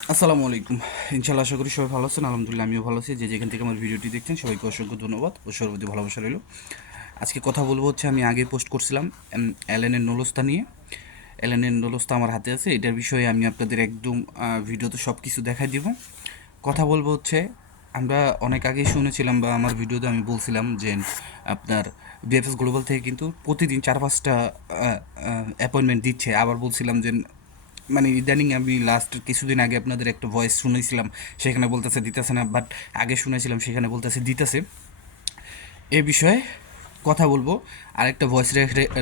আসসালামু আলাইকুম। ইনশাল্লাহ আশা করি সবাই ভালো আছেন, আলহামদুলিল্লাহ আমিও ভালো আছি। যে যেখান থেকে আমার ভিডিওটি দেখছেন, সবাইকে অসংখ্য ধন্যবাদ ও সর্বদি ভালোবাসা রইল। আজকে কথা বলব হচ্ছে, আমি আগে পোস্ট করছিলাম এলএনের নলস্তা নিয়ে। এলএনের নলস্তা আমার হাতে আছে, এটার বিষয়ে আমি আপনাদের একদম ভিডিওতে সব কিছু দেখাই দিব। কথা বলব হচ্ছে, আমরা অনেক আগেই শুনেছিলাম বা আমার ভিডিওতে আমি বলছিলাম যে, আপনার বিএফএস গ্লোবাল থেকে কিন্তু প্রতিদিন চার পাঁচটা অ্যাপয়েন্টমেন্ট দিচ্ছে। আবার বলছিলাম যে মানে ইদানিং আমি লাস্ট কিছুদিন আগে আপনাদের একটা ভয়েস শুনেছিলাম, সেখানে বলতেছে দিতেছে না বাট আগে শুনেছিলাম, সেখানে বলতেছে দিতেছে। এ বিষয়ে কথা বলব। আরেকটা ভয়েস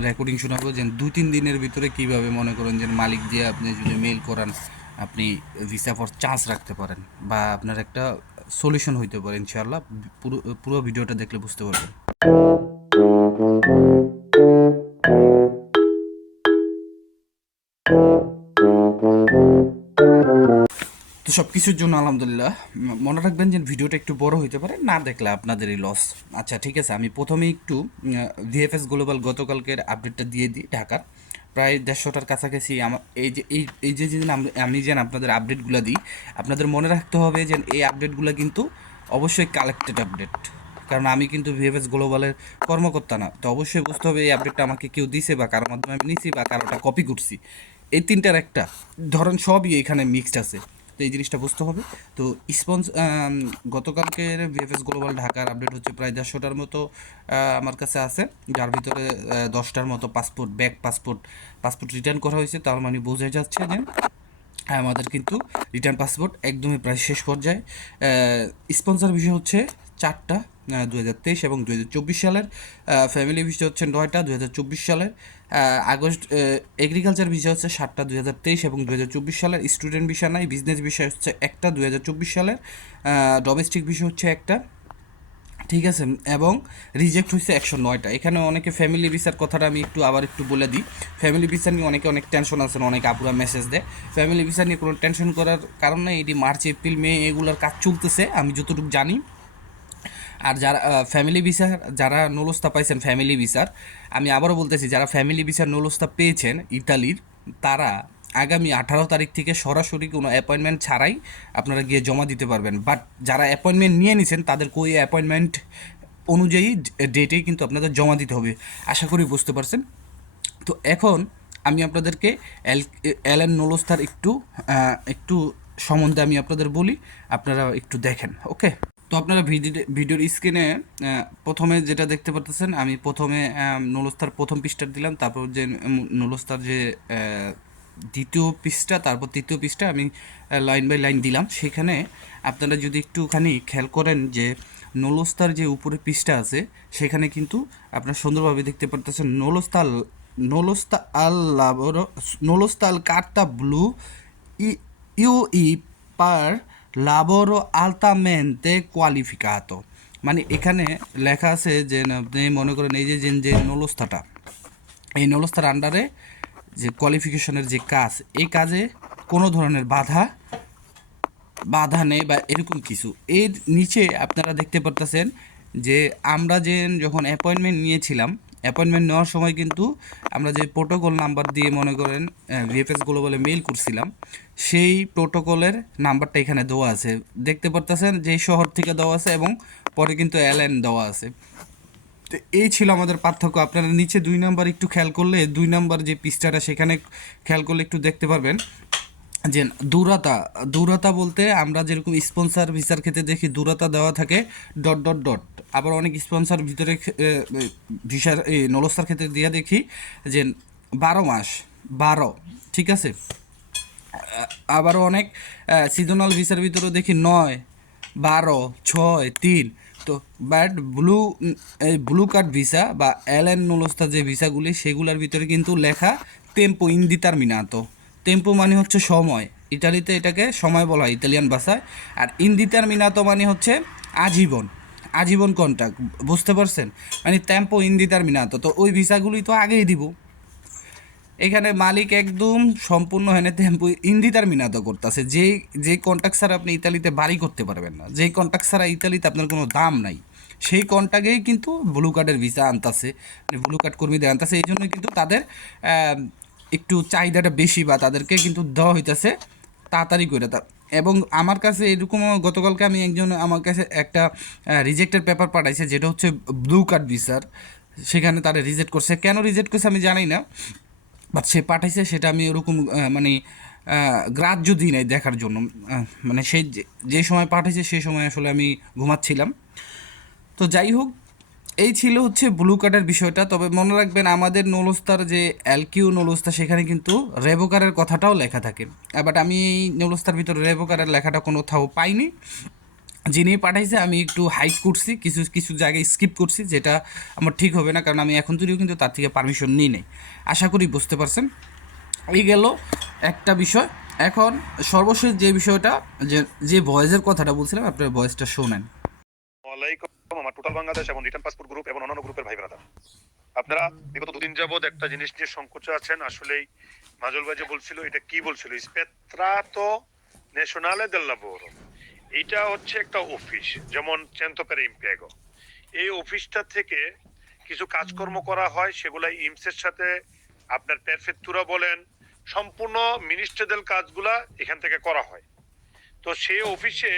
রেকর্ডিং শোনাবো যে দুই তিন দিনের ভিতরে কীভাবে মনে করেন যে মালিক দিয়ে আপনি যদি মেল করান, আপনি ভিসা ফর চান্স রাখতে পারেন বা আপনার একটা সলিউশন হইতে পারে, ইনশাআল্লাহ। পুরো পুরো ভিডিওটা দেখলে বুঝতে পারবেন। সব কিছুর জন্য আলহামদুলিল্লাহ। মনে রাখবেন যে ভিডিওটা একটু বড় হইতে পারে, না দেখলে আপনাদেরই লস আচ্ছা ঠিক আছে, আমি প্রথমে একটু ভিএফএস গ্লোবাল গতকালকের আপডেটটা দিয়ে দিই ঢাকার। প্রায় দেড়শোটার কাছাকাছি আমার এই যে, এই এই যে যেদিন আমি- যেন আপনাদের আপডেটগুলো দিই, আপনাদের মনে রাখতে হবে যে এই আপডেটগুলো কিন্তু অবশ্যই কালেক্টেড আপডেট কারণ আমি কিন্তু ভিএফএস গ্লোবালের কর্মকর্তা না, তো অবশ্যই বুঝতে হবে এই আপডেটটা আমাকে কেউ দিছে বা কারোর মাধ্যমে আমি নিছি বা কারোটা কপি করছি। এই তিনটার একটা, ধরেন সবই এখানে মিক্সড আছে। তো এই জিনিসটা বুঝতে হবে। তো স্পন্স গতকালকের ভিএফএস গ্লোবাল ঢাকার আপডেট হচ্ছে প্রায় দেড়শোটার মতো আমার কাছে আছে। যার ভিতরে দশটার মতো passport back passport passport return করা হয়েছে। তার মানে বোঝা যাচ্ছে যে, আমাদের কিন্তু রিটার্ন পাসপোর্ট একদমই প্রায় শেষ পর্যায়ে। স্পন্সর বিষয় হচ্ছে চারটা দু হাজার তেইশ এবং দু হাজার চব্বিশ সালের ফ্যামিলি বিষয় হচ্ছে নয়টা দু হাজার চব্বিশ সালের। আগস্ট এগ্রিকালচার বিষয় হচ্ছে সাতটা দু হাজার তেইশ এবং দু হাজার চব্বিশ সালের। স্টুডেন্ট বিষয় নাই বিজনেস বিষয় হচ্ছে একটা দু হাজার চব্বিশ সালের। ডোমেস্টিক বিষয় হচ্ছে একটা। ঠিক আছে, এবং রিজেক্ট হয়েছে একশো নয়টা। এখানে অনেকে ফ্যামিলি ভিসার কথাটা আমি একটু আবার একটু বলে দিই। ফ্যামিলি ভিসা নিয়ে অনেকে অনেক টেনশন আছেন, অনেক আপুরা মেসেজ দেয়। ফ্যামিলি ভিসা নিয়ে কোনো টেনশন করার কারণ নেই, এটি মার্চ, এপ্রিল, মে, এগুলোর কাজ চলতেছে, আমি যতটুকু জানি। আর যারা ফ্যামিলি ভিসা যারা নলস্তা পাইছেন ফ্যামিলি ভিসার আমি আবারও বলতেছি, যারা ফ্যামিলি ভিসার নলস্তা পেয়েছেন ইতালির, তারা আগামী আঠারো তারিখ থেকে সরাসরি কোনো অ্যাপয়েন্টমেন্ট ছাড়াই আপনারা গিয়ে জমা দিতে পারবেন। বাট যারা অ্যাপয়েন্টমেন্ট নিয়ে নিছেন, তাদের ওই অ্যাপয়েন্টমেন্ট অনুযায়ী ডেটেই কিন্তু আপনাদের জমা দিতে হবে। আশা করি বুঝতে পারছেন? তো এখন আমি আপনাদেরকে এল এল নলস্তার একটু একটু সম্বন্ধে আমি আপনাদের বলি, আপনারা একটু দেখেন ওকে তো আপনারা ভিডিও ভিডিওর স্ক্রিনে প্রথমে যেটা দেখতে পারতেছেন, আমি প্রথমে নলস্তার প্রথম পৃষ্ঠা দিলাম, তারপর যে নলস্তার যে দ্বিতীয় পৃষ্ঠা, তারপর তৃতীয় পৃষ্ঠা আমি লাইন বাই লাইন দিলাম। সেখানে আপনারা যদি একটুখানি খেয়াল করেন যে নলস্তার যে উপরে পৃষ্ঠা আছে, সেখানে কিন্তু আপনারা সুন্দরভাবে দেখতে পারতেছেন নলস্তাল নলস্তা আল লাবর নলস্তাল কার্তা ব্লু ইউ ই পার লাবoro altamente qualificato. মানে এখানে লেখা আছে যে, আপনি মনে করেন এই যে, যে- নলস্তাটা এই নলস্তার আন্ডারে যে কোয়ালিফিকেশনের যে কাজ, এই কাজে কোনো ধরনের বাধা বাধা নেই বা এরকম কিছু। এর নিচে আপনারা দেখতে পারতেছেন যে, আমরা যে যখন অ্যাপয়েন্টমেন্ট নিয়েছিলাম অ্যাপয়েন্টমেন্ট নেওয়ার সময় কিন্তু আমরা যে প্রোটোকল নাম্বার দিয়ে মনে করেন ভিএফএস গ্লোবালে মেইল করছিলাম, সেই প্রোটোকলের নাম্বারটা এখানে দেওয়া আছে। দেখতে পারতেছেন যেই শহর থেকে দেওয়া আছে এবং পরে কিন্তু এলএন দেওয়া আছে। তো এই ছিল আমাদের পার্থক্য। আপনারা নিচে দুই নাম্বার একটু খেয়াল করলে, দুই নাম্বার যে পৃষ্ঠাটা সেখানে খেয়াল করলে একটু দেখতে পারবেন। যে দূরতা দূরতা বলতে আমরা যেরকম স্পন্সর ভিসার ক্ষেত্রে দেখি দূরতা দেওয়া থাকে ডট ডট ডট আবার অনেক স্পন্সর ভিতরে ভিসার নলস্তার ক্ষেত্রে দিয়ে দেখি যে বারো মাস, বারো, ঠিক আছে? আবারও অনেক সিজনাল ভিসার ভিতরেও দেখি নয়, বারো, ছয়, তিন। তো বাট ব্লু এই ব্লু কার্ড ভিসা বা এল এন নলস্তা যে ভিসাগুলি সেগুলোর ভিতরে কিন্তু লেখা টেম্পো ইন্দিতার মিনাতো টেম্পো মানে হচ্ছে সময়। ইটালিতে এটাকে সময় বলা হয়, ইতালিয়ান ভাষায়। আর ইন্দিতার মিনাতো মানে হচ্ছে আজীবন। আজীবন কন্ট্রাক্ট বুঝতে পারছেন? মানে টেম্পো ইন্দিতার মিনাতো তো ওই ভিসাগুলি তো আগেই দিব। এখানে মালিক একদম সম্পূর্ণ হেনে টেম্পো ইন্দিতার মিনাতো করতেছে। যে যে কন্ট্যাক্ট ছাড়া আপনি ইতালিতে বাড়ি করতে পারবেন না। যেই কন্ট্যাক্ট ছাড়া ইতালিতে আপনার কোনো দাম নাই। সেই কন্ট্যাক্টেই কিন্তু ব্লু কার্ডের ভিসা আনতাছে। ব্লু কার্ড কর্মীদের আনতাছে। এই জন্য কিন্তু তাদের একটু চাহিদাটা বেশি বা তাদেরকে কিন্তু দেওয়া হইতেছে, তাড়াতাড়ি করে তা, এবং আমার কাছে এরকম গতকালকে আমি একজন আমার কাছে একটা রিজেক্টের পেপার পাঠাইছে, যেটা হচ্ছে ব্লু কার্ড ভিসার সেখানে তারা রিজেক্ট করছে। কেন রিজেক্ট করছে আমি জানি না বাট সে পাঠাইছে সেটা আমি ওরকম মানে গ্রাহ্য দিই নাই দেখার জন্য। মানে সে যে- সময় পাঠাইছে সেই সময় আসলে আমি ঘুমাচ্ছিলাম। তো যাই হোক এই ছিল হচ্ছে ব্লু কার্ডের বিষয়টা। তবে মনে রাখবেন আমাদের নৌলস্তার যে এলকিউ নৌলস্তা, সেখানে কিন্তু রেবোকারের কথাটাও লেখা থাকে। বাট আমি এই নৌলস্তার ভিতরে রেবোকারের লেখাটা কোথাও পাইনি। যিনি পাঠাইছে, আমি একটু হাইট করছি, কিছু কিছু জায়গায় স্কিপ করছি, যেটা আমার ঠিক হবে না, কারণ আমি এখন যদিও কিন্তু তার থেকে পারমিশন নিই নাই। আশা করি বুঝতে পারছেন। এই গেল একটা বিষয়। এখন সর্বশেষ যে বিষয়টা, যে যে ভয়েসের কথাটা বলছিলাম, আপনার ভয়েসটা শোনেন। আমার বাংলাদেশ এবং রিটার্ন পাসপোর্ট গ্রুপ এবং অন্যান্য গ্রুপের ভাই ব্রাদার। আপনারা বিগত দুদিন যাবত একটা জিনিস নিয়ে সংকোচে আছেন। আসলেই মাজল ভাই যে বলছিল, এটা কি বলছিল? স্পেত্রাতো ন্যাশনালে দেল লাবোরো এটা হচ্ছে একটা অফিস, যেমন চেন্তপের ইম্পিয়াগো এই অফিসটা থেকে কিছু কাজকর্ম করা হয়, সেগুলা ইমসের সাথে আপনার পেরফেক্তুরা বলেন, সম্পূর্ণ মিনিস্টারদের কাজগুলা এখান থেকে করা হয়। তো সেই অফিসে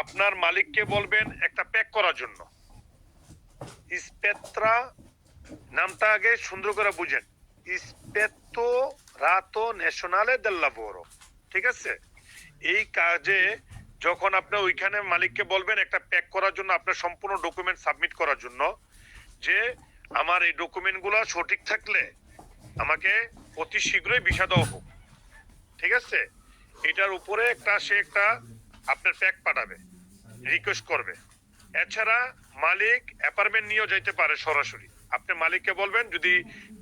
আপনার মালিককে বলবেন একটা প্যাক করার জন্য। ইস্পেত্রা নামটা আগে সুন্দর করে বুঝেন। ইস্পেতো রাতো ন্যাশনালে দেল লাবোরো ঠিক আছে? এই কাজে যখন আপনি ওইখানে মালিককে বলবেন একটা প্যাক করার জন্য, আপনার সম্পূর্ণ ডকুমেন্ট সাবমিট করার জন্য, যে আমার এই ডকুমেন্টগুলো সঠিক থাকলে আমাকে অতি শীঘ্রই ভিসা দেওয়া হোক। ঠিক আছে? এটার উপরে একটা সে একটা আপনার প্যাক পাঠাবে, রিকোয়েস্ট করবে। এছাড়া মালিক অ্যাপার্টমেন্ট নিয়েও যাইতে পারে সরাসরি। আপনি মালিককে বলবেন, যদি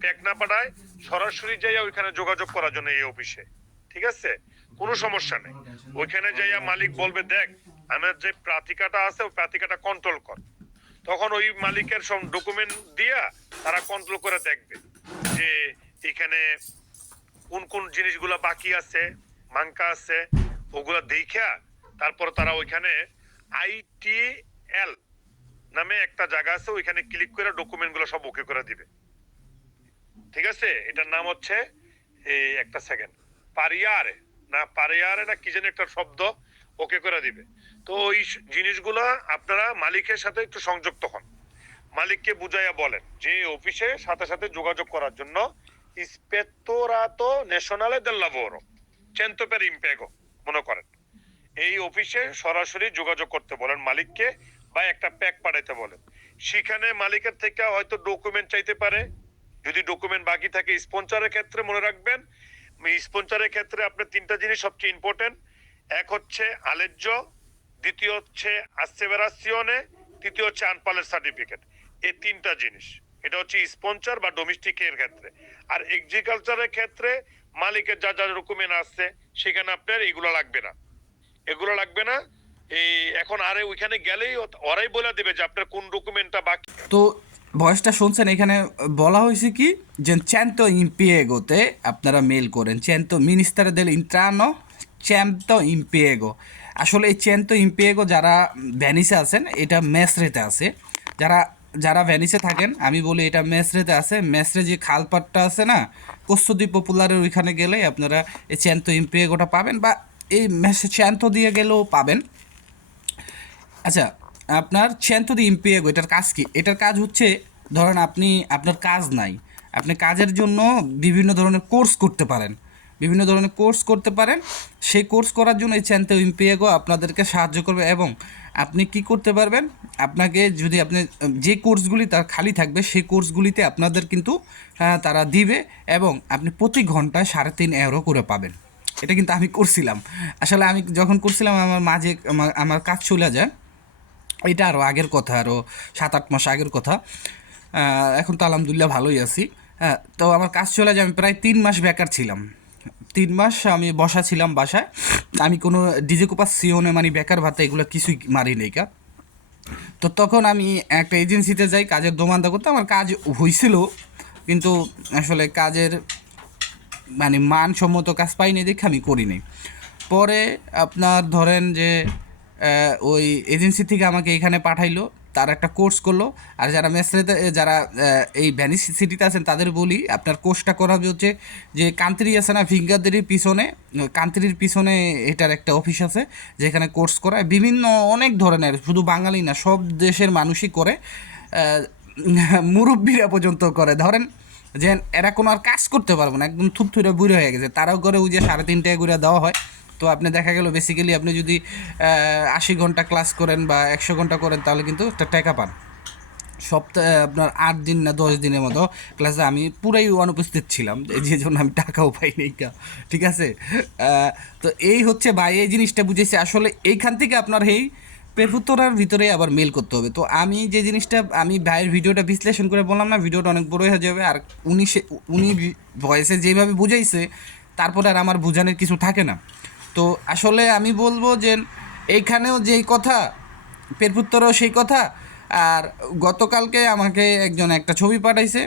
প্যাক না পাঠায়, সরাসরি যাইয়া ওইখানে যোগাযোগ করার জন্য এই অফিসে। ঠিক আছে? কোনো সমস্যা নেই। ওইখানে যাইয়া মালিক বলবে, দেখ, আমার যে প্রার্থিকাটা আছে, ওই প্রার্থিকাটা কন্ট্রোল কর। তখন ওই মালিকের সব ডকুমেন্ট দিয়া তারা কন্ট্রোল করে দেখবে যে এখানে কোন কোন জিনিসগুলো বাকি আছে মাঙ্কা আছে, ওগুলা দেখা তারপর তারা ওইখানে আইটিএল নামে একটা জায়গা আছে, ওইখানে ক্লিক করে ডকুমেন্টগুলো সব ওকে করে দিবে। ঠিক আছে? এটার নাম হচ্ছে এই একটা সেকেন্ড পারিয়ারে, না পারিয়ারে না কি যেন একটা শব্দ ওকে করে দিবে। তো ওই জিনিসগুলো আপনারা মালিকের সাথে একটু সংযুক্ত হন। মালিককে বুঝাইয়া বলেন যে অফিসে সাথে সাথে যোগাযোগ করার জন্য ইস্পেত্তরাতো ন্যাশনালে দেল লাবোরো চেন্তো পের ইম্পেগো মনে করেন। এই অফিসে সরাসরি যোগাযোগ করতে বলেন মালিককে বা একটা প্যাক পাঠাইতে বলেন। সেখানে মালিকের থেকে হয়তো ডকুমেন্ট চাইতে পারে। যদি ডকুমেন্ট বাকি থাকে স্পন্সরের ক্ষেত্রে মনে রাখবেন স্পন্সরের ক্ষেত্রে আপনার তিনটা জিনিস সবচেয়ে ইম্পর্টেন্ট এক হচ্ছে আলেজ্য, দ্বিতীয় হচ্ছে আসেভেরাসিওনে তৃতীয় হচ্ছে আনপালের সার্টিফিকেট এই তিনটা জিনিস। এটা হচ্ছে স্পন্সর বা ডোমেস্টিক এর ক্ষেত্রে। আর এগ্রিকালচারের ক্ষেত্রে মালিকের যা যা ডকুমেন্ট আসছে, সেখানে আপনার এগুলো লাগবে না। এগুলো লাগবে না। এই এখন আরে ওইখানে গেলেই ওরাই বলে দেবে যে আপনার কোন ডকুমেন্টটা বাকি তো ভয়েসটা শুনছেন, এখানে বলা হয়েছে কি? যে চ্যান্তো ইম্পিয়েগোতে আপনারা মেল করেন। চ্যান্তো মিনিস্টার দেল ইন্ট্রানো চ্যান্তো ইম্পিয়েগো। আসলে এই চ্যান্তো ইম্পিয়েগো যারা ভ্যানিসে আছেন, এটা মেসরেতে আছে। যারা যারা ভ্যানিসে থাকেন, আমি বলি এটা মেসরেতে আছে। মেসরে যে খালপাটটা আছে না, কস্তুদি পপুলারের ওইখানে গেলে আপনারা এই চ্যান্তো ইম্পিয়েগোটা পাবেন বা এই চ্যান্তো দিয়ে গেলেও পাবেন। আচ্ছা আপনার চেন্তো দি ইম্পিয়েগো এটার কাজ কি? এটার কাজ হচ্ছে, ধরেন আপনি, আপনার কাজ নাই। আপনি কাজের জন্য বিভিন্ন ধরনের কোর্স করতে পারেন। বিভিন্ন ধরনের কোর্স করতে পারেন। সেই কোর্স করার জন্য এই চেন্তো ইম্পিয়েগো আপনাদেরকে সাহায্য করবে এবং আপনি কি করতে পারবেন? আপনাকে যদি আপনি, যে কোর্সগুলি তার খালি থাকবে, সেই কোর্সগুলিতে আপনাদের কিন্তু তারা দিবে এবং আপনি প্রতি ঘন্টায় সাড়ে তিন এরো করে পাবেন। এটা কিন্তু আমি করছিলাম। আসলে আমি যখন করছিলাম, আমার মাঝে আমার কাজ চলে যায়। এটা আরও আগের কথা আরও সাত আট মাস আগের কথা। এখন তো আলহামদুলিল্লাহ ভালোই আছি। হ্যাঁ তো আমার কাজ চলে যায়, আমি প্রায় তিন মাস বেকার ছিলাম। তিন মাস আমি বসা ছিলাম বাসায়। আমি কোনো ডিজে কোপাস সিওনে মানে বেকার ভাতা এগুলো কিছুই মারি নেই কা। তো তখন আমি একটা এজেন্সিতে যাই, কাজের দোমান্দা করতে। আমার কাজ হয়েছিল কিন্তু আসলে কাজের মানে মানসম্মত কাজ পাইনি দেখে আমি করিনি পরে আপনার ধরেন যে ওই এজেন্সি থেকে আমাকে এখানে পাঠাইলো, তার একটা কোর্স করল। আর যারা মেসরেতে যারা এই ভ্যানিস সিটিতে আছেন, তাদের বলি, আপনার কোর্সটা করা হবে হচ্ছে যে কান্ত্রি আছে না ফিঙ্গারদেরই পিছনে কান্ত্রির পিছনে এটার একটা অফিস আছে, যেখানে কোর্স করায় বিভিন্ন, অনেক ধরনের, শুধু বাঙালি না, সব দেশের মানুষই করে মুরব্বীরা পর্যন্ত করে। ধরেন, যে এরা কোনো আর কাজ করতে পারবে না, একদম থুপথুরে বুড়ো হয়ে গেছে, তারাও করে ওই যে সাড়ে তিনটায় করে দেওয়া হয়। তো আপনি দেখা গেল বেসিক্যালি আপনি যদি আশি ঘণ্টা ক্লাস করেন বা একশো ঘণ্টা করেন, তাহলে কিন্তু একটা টাকা পান। সপ্তাহে আপনার আট দিন না দশ দিনের মতো ক্লাসে আমি পুরাই অনুপস্থিত ছিলাম, যে জন্য আমি টাকাও পাই নাই ঠিক আছে? তো এই হচ্ছে ভাই, এই জিনিসটা বুঝেছি। আসলে এইখান থেকে আপনার এই পেপুতরার ভিতরে আবার মেল করতে হবে। তো আমি যে জিনিসটা, আমি ভাইয়ের ভিডিওটা বিশ্লেষণ করে বললাম না, ভিডিওটা অনেক বড় হয়ে যাবে। আর উনি সে, উনি ভয়েসে যেভাবে বুঝাইছে, তারপরে আর আমার বোঝানোর কিছু থাকে না। তো আসলে আমি বলব যে এইখানেও যেই কথা, পেরপুত্তরও সেই কথা, আর গতকালকে আমাকে একজন একটা ছবি পাঠাইছে।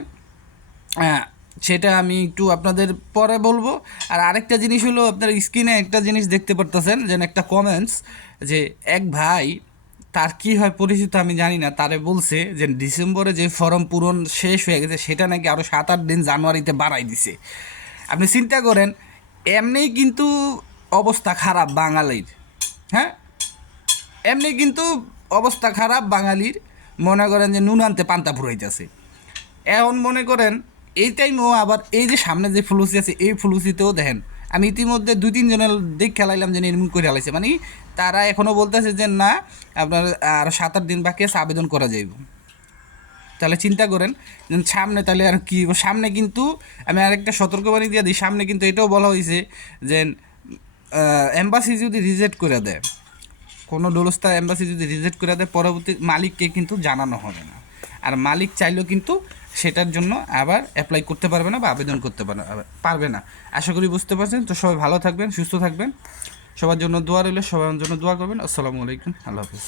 সেটা আমি একটু আপনাদের পরে বলব। আর আরেকটা জিনিস হলো, আপনার স্ক্রিনে একটা জিনিস দেখতে পারতেছেন, যেন একটা কমেন্টস যে এক ভাই, তার কি হয় পরিচিত আমি জানি না, তারে বলছে যে ডিসেম্বরে যে ফর্ম পূরণ শেষ হয়ে গেছে, সেটা নাকি আরও সাত আট দিন জানুয়ারিতে বাড়াই দিছে। আপনি চিন্তা করেন এমনিই কিন্তু অবস্থা খারাপ বাঙালির হ্যাঁ? এমনি কিন্তু অবস্থা খারাপ বাঙালির, মনে করেন যে নুন আনতে পান্তা ফুরাইতেছে। এখন মনে করেন এই টাইমেও আবার এই যে সামনে যে ফুলুসি আছে, এই ফুলুসিতেও দেখেন, আমি ইতিমধ্যে দুই তিনজনের দিক খেলাইলাম যে এরকম করে হালাইছে। মানে তারা এখনও বলতেছে যে না, আপনার আর সাত, আট দিন বাকি আছে, আবেদন করা যাইব। তাহলে চিন্তা করেন সামনে তাহলে আর কি, সামনে কিন্তু আমি আরেকটা সতর্কবাণী দিয়ে দিই, সামনে কিন্তু এটাও বলা হয়েছে যে এম্বাসি যদি রিজেক্ট করে দেয়, কোনো ডোলস্তা এম্বাসি যদি রিজেক্ট করে দেয়, পরবর্তী মালিককে কিন্তু জানানো হবে না। আর মালিক চাইলেও কিন্তু সেটার জন্য আবার অ্যাপ্লাই করতে পারবে না বা আবেদন করতে পারবে না। আশা করি বুঝতে পারছেন। তো সবাই ভালো থাকবেন, সুস্থ থাকবেন। সবার জন্য দোয়া রইলে, সবার জন্য দোয়া করবেন। আসসালামু আলাইকুম। আল্লাহ হাফিজ।